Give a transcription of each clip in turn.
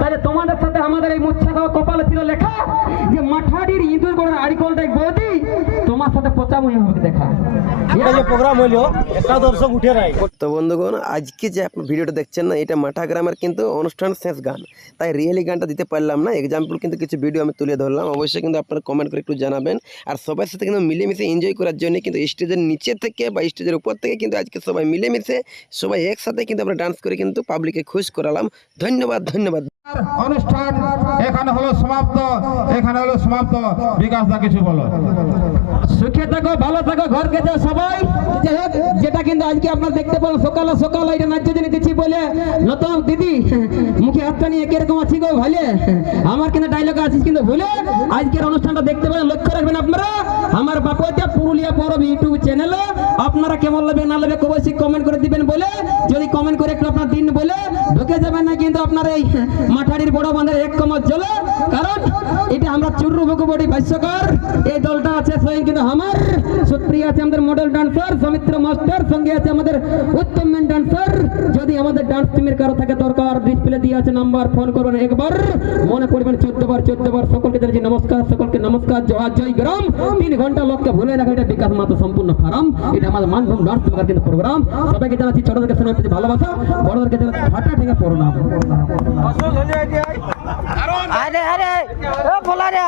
তাহলে তোমাদের সাথে আমাদের এই মুচ্ছা খাওয়া কপালে ছিল লেখা যে মাঠাডির ইঁদুর করে আড়িকলটাই বৌদি তোমার সাথে পচামুই হবে দেখা প্রোগ্রাম হইলো একটা দর্শক উঠে রায়। তো বন্ধুগণ, আজকে যে আপনার ভিডিওটা দেখছেন না, এটা মাঠা গ্রামের কিন্তু অনুষ্ঠান শেষ গান, তাই রিয়েলি গানটা দিতে পারলাম না। এক্সাম্পল কিন্তু কিছু ভিডিও আমি তুলে ধরলাম, অবশ্যই কিন্তু আপনারা কমেন্ট করে একটু জানাবেন। আর সবার সাথে কিন্তু মিলেমিশে এনজয় করার জন্য কিন্তু স্টেজের নিচে থেকে বা স্টেজের উপর থেকে কিন্তু আজকে সবাই মিলেমিশে সবাই একসাথে কিন্তু আমরা ডান্স করে কিন্তু পাবলিককে খুশ করালাম। ধন্যবাদ ধন্যবাদ। অনুষ্ঠান এখানে হলো সমাপ্ত। বিকাশ দা কিছু বলো। সুখে থাকো, ভালো থাকো, ঘরকে যাও সবাই। যেটা কিন্তু আজকে আপনারা দেখতে পারেন সকাল এটা নাচ্য জন্য দিচ্ছি বলে নতুন দিদি মুখে হাতটা নিয়ে কিরকম আছি গো ভালে, আমার কিন্তু ডায়লগ আছে কিন্তু ভুলে আজকের অনুষ্ঠানটা দেখতে পারেন, লক্ষ্য রাখবেন আপনারা। আমার বাপুতে পুরুলিয়া পরব ইউটিউব চ্যানেলে আপনারা কেমন লাগবে না লাগবে অবশ্যই কমেন্ট করে দিবেন বলে, যদি কমেন্ট করে একটু আপনার দিন বলে ঢুকে যাবেন না কিন্তু আপনার এই মাঠাড়ির বড় বাঁধের এক কমত চলে, কারণ এটা আমরা চুরু ভুকুবটি ভাষ্যকর এই দলটা আছে স্বয়ং কিন্তু আমার সুপ্রিয়া আছে আমাদের মডেল ডান্সার সৌমিত্র মাস্টার, সঙ্গে আছে আমাদের উত্তম মেন ডান্সার। যদি আমাদের ডান্স টিমের কারো থাকে দরকার ডিসপ্লে দিয়ে আছে নাম্বার, ফোন করবেন একবার, মনে পড়বেন 14 বার। সকলকে জানাচ্ছি নমস্কার, সকলকে নমস্কার, জয় গ্রাম। 3 ঘন্টা লোককে ভুলে রাখা এটা বিকাশ মাত্র সম্পূর্ণ ফার্ম, এটা আমাদের মানভূম ডান্স টিমের কিন্তু প্রোগ্রাম। সবাইকে জানাচ্ছি ছোট থেকে শোনার প্রতি ভালোবাসা, বড়দেরকে জানাচ্ছি ফাটা ঠেঙে প্রণাম। আরে বলা রে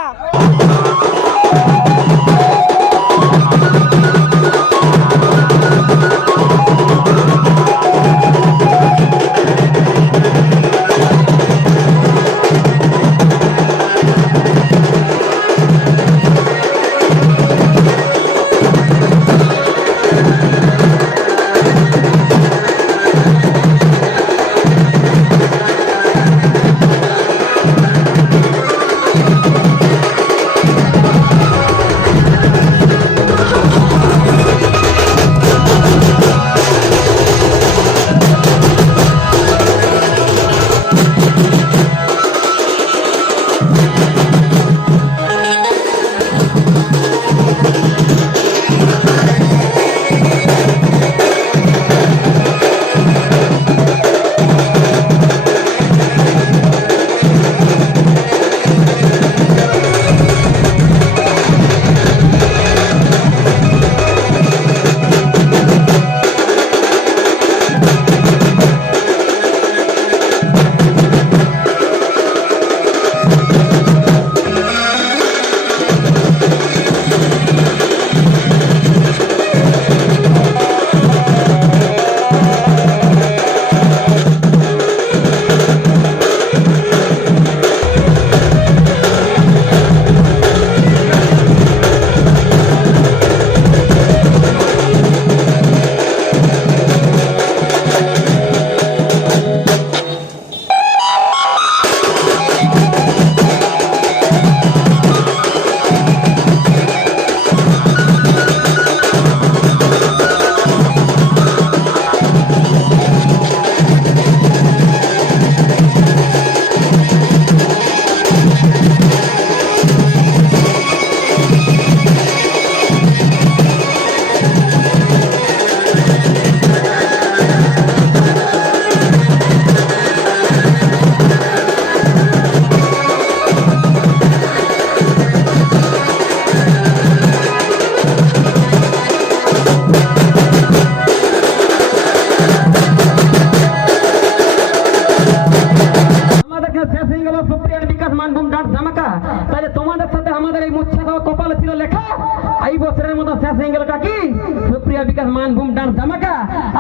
বিকাশ মানভূম ডান্স ধামাকা।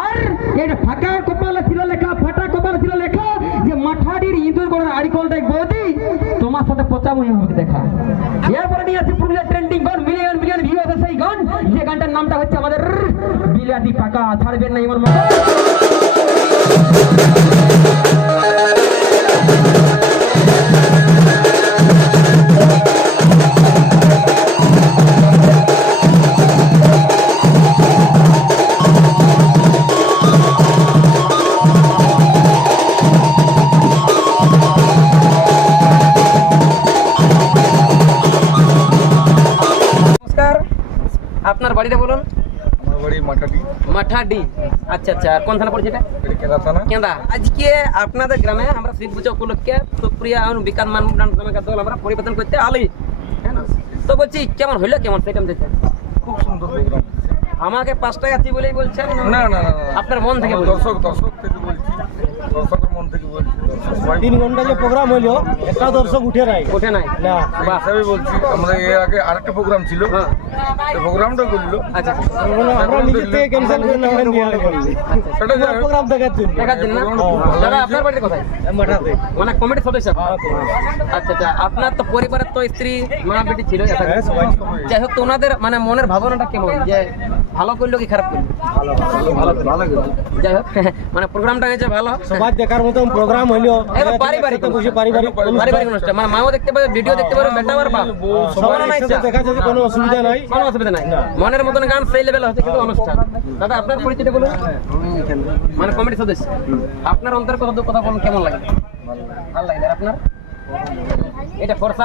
আর এটা ফাঁকা কপালে ছিল লেখা, ফাটা কপালে ছিল লেখা যে মাঠাডির ইঁদুর করে আড়িকলটাই বৌদি তোমার সাথে পচামুই হবে দেখা। এরপরে নিয়ে আসি পুরুলিয়া ট্রেন্ডিং গান, মিলিয়ন ভিউ আছে সেই গান, যে গানটার নামটা হচ্ছে আমাদের বিলাতি ফাঁকা, ছাড়বেন না এমন মতো। মাঠাডি। আচ্ছা আচ্ছা, আর কোন থানা পড়ছে এটা? কেন্দা। আজকে আপনাদের গ্রামে আমরা শিব পূজা উপলক্ষে সুপ্রিয়া এবং বিকাশ মানবকে দল আমরা পরিবর্তন করতে আলি, হ্যাঁ না? তো বলছি কেমন হইলো, কেমন সেটা আমি দেখতে চাই। খুব সুন্দর প্রোগ্রাম। আমাকে 5 টাকা আছি বলেই বলছেন? না না না, আপনার মন থেকে বলছেন? দর্শক থেকে বলছি, দর্শকের মন থেকে বলছি। 3 ঘন্টা যে প্রোগ্রাম হইলো একটা দর্শক উঠে নাই ওঠে নাই? না। সেই হিসাবে বলছি। আমরা এর আগে আরেকটা প্রোগ্রাম ছিল, হ্যাঁ। সেই প্রোগ্রামটা করলো, আচ্ছা আমরা নিজে থেকে ক্যান্সেল করে আমরা নিয়ে আসি সেটা যাই হোক, প্রোগ্রাম দেখার জন্য। দেখার জন্য না? দাদা আপনার বাড়ির কোথায়? মাঠাতে মানে কমিটির সদস্য? আচ্ছা আচ্ছা, আপনার তো পরিবারের তো স্ত্রী মা বেটি ছিল, যাই হোক, তো ওনাদের মানে মনের ভাবনাটা কেমন, যে ভালো করলো কি খারাপ করলো? যাই হোক, মানে প্রোগ্রামটা হয়েছে ভালো, সবাই দেখার মতন প্রোগ্রাম হইলো। একদম পারিবারিক বসে পারিবারিক পারিবারিক অনুষ্ঠান, মানে মাও দেখতে পাবে, ভিডিও দেখতে পাবে, বেটা আর বাপ সবার সবার নাই, একসাথে দেখা যাচ্ছে, কোনো অসুবিধা নাই। কোনো অসুবিধা নাই, মনের মতন গান সেই লেভেল হচ্ছে কিন্তু অনুষ্ঠান। দাদা আপনার পরিচয়টা বলুন। মানে কমিটির সদস্য, আপনার অন্তর কথা বলুন, কেমন লাগে? ভালো লাগে। আর আপনার এটা ফর্সা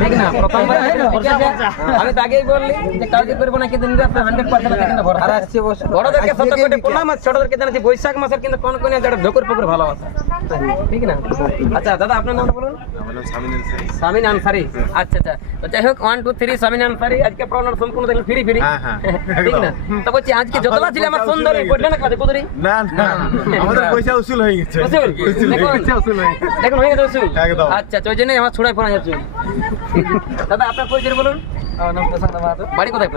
ঠিক না? প্রথমবার ঠিক আছে? আমি তো আগেই বললি যে কাউকে করবো না, কিন্তু নিরাশ 100% কিন্তু ভরসা। বড়দেরকে সত্য করে প্রণাম, আর ছোটদেরকে জানাচ্ছি বৈশাখ মাসের কিন্তু কোন কোন যেটা ঢোকুর পুকুর ভালোবাসা, ঠিক না? আচ্ছা দাদা আপনার নামটা বলুন। সামিন আনসারি। আচ্ছা আচ্ছা, তো যাই হোক 1 2 3 সামিন আনসারি। আজকে প্রণাম সম্পূর্ণ দেখলেন ফ্রি ঠিক না? তো বলছি আজকে যতটা ছিল আমার সুন্দরী পড়লে না কাজে কুদরি না না, আমাদের পয়সা উসুল হয়ে গেছে। দেখুন হয়ে গেছে উসুল। আচ্ছা আচ্ছা, ওই জন্যই আমার ছুড়াই পড়া যাচ্ছে। দাদা আপনার পরিচয় বলুন। বাড়ি কোথায়?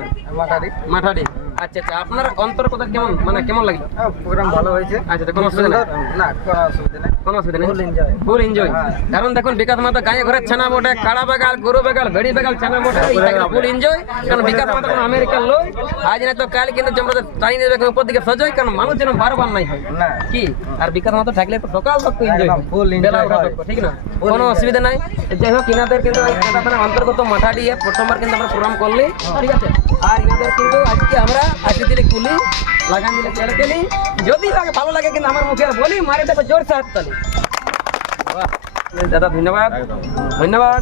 মাঠাডি। আচ্ছা আচ্ছা, আপনার অন্তর কথা কেমন, মানে কেমন লাগলো? প্রোগ্রাম ভালো হয়েছে। আচ্ছা, কোনো অসুবিধা নেই? না, কোনো অসুবিধা নেই। কোনো অসুবিধা নেই, ফুল এনজয়। কারণ দেখুন বিকাশ মাতা গায়ে ঘরের ছানা বটে, কাড়া বেগাল, গরু বেগাল, ভেড়ি বেগাল, ছানা বটে, ফুল এনজয়। কারণ বিকাশ মাতা কোনো আমেরিকার লোক, আজ না তো কাল কিন্তু আমরা টাইম দেবে উপর দিকে সজয়, কারণ মানুষ যেন বারবার নাই হয় কি। আর বিকাশ মাতা থাকলে সকাল তক এনজয়, ঠিক না? কোনো অসুবিধা নাই। যাই হোক, ইনাদের কিন্তু অন্তর্গত মাঠাডি প্রথমবার কিন্তু আমরা প্রোগ্রাম করলি, ঠিক আছে? আর ইনাদের কিন্তু আজকে আমরা আসি দিলে কুলি লাগান দিলে চলে গেলি, যদি লাগে ভালো লাগে কিন্তু আমার মুখে আর বলি মারে দেবে জোর সাহায্য। দাদা ধন্যবাদ, ধন্যবাদ।